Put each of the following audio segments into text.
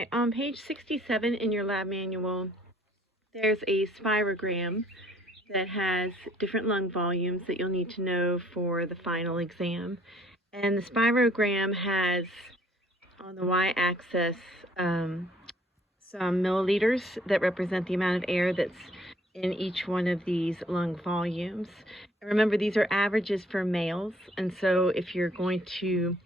Okay, on page 67 in your lab manual, there's a spirogram that has different lung volumes that you'll need to know for the final exam. And the spirogram has on the y-axis some milliliters that represent the amount of air that's in each one of these lung volumes. And remember, these are averages for males, and so if you're going to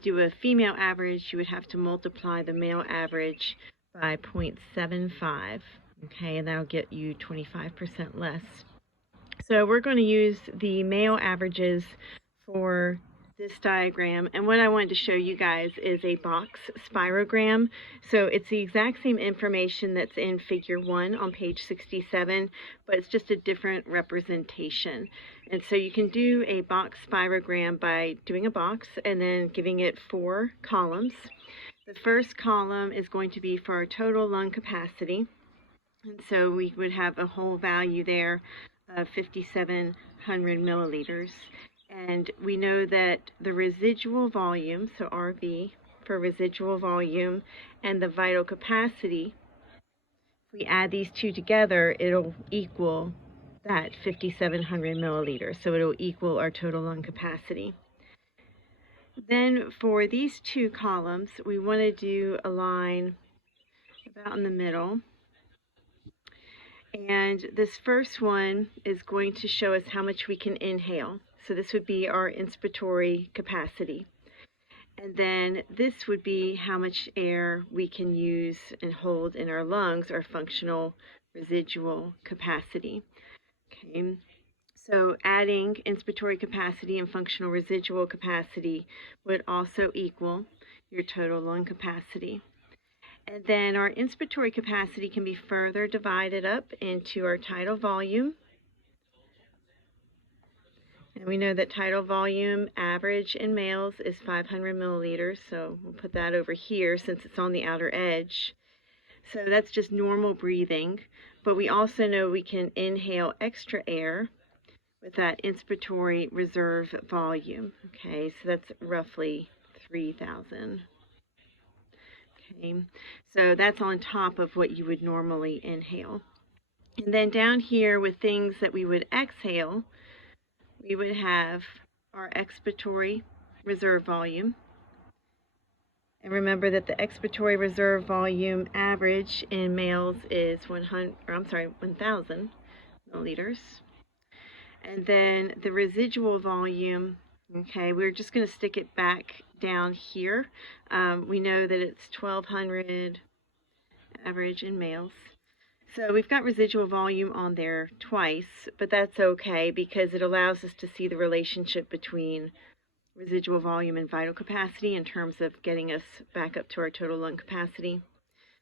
do a female average, you would have to multiply the male average by 0.75, okay, and that'll get you 25% less. So we're going to use the male averages for this diagram, and what I wanted to show you guys is a box spirogram. So it's the exact same information that's in figure 1 on page 67, but it's just a different representation. And so you can do a box spirogram by doing a box and then giving it 4 columns. The first column is going to be for our total lung capacity, and so we would have a whole value there of 5,700 milliliters. And we know that the residual volume, so RV for residual volume, and the vital capacity, if we add these two together, it'll equal that 5,700 milliliters. So it'll equal our total lung capacity. Then for these two columns, we want to do a line about in the middle. And this first one is going to show us how much we can inhale. So this would be our inspiratory capacity. And then this would be how much air we can use and hold in our lungs, our functional residual capacity. Okay, so adding inspiratory capacity and functional residual capacity would also equal your total lung capacity. And then our inspiratory capacity can be further divided up into our tidal volume. And we know that tidal volume average in males is 500 milliliters, so we'll put that over here since it's on the outer edge. So that's just normal breathing, but we also know we can inhale extra air with that inspiratory reserve volume. Okay, so that's roughly 3,000. Okay, so that's on top of what you would normally inhale. And then down here with things that we would exhale, we would have our expiratory reserve volume. And remember that the expiratory reserve volume average in males is 1,000 milliliters. And then the residual volume, okay, we're just going to stick it back down here. We know that it's 1,200 average in males. So we've got residual volume on there twice, but that's okay because it allows us to see the relationship between residual volume and vital capacity in terms of getting us back up to our total lung capacity.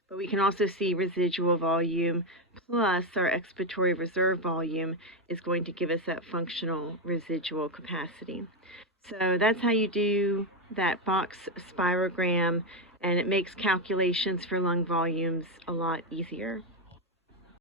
But we can also see residual volume plus our expiratory reserve volume is going to give us that functional residual capacity. So that's how you do that box spirogram, and it makes calculations for lung volumes a lot easier.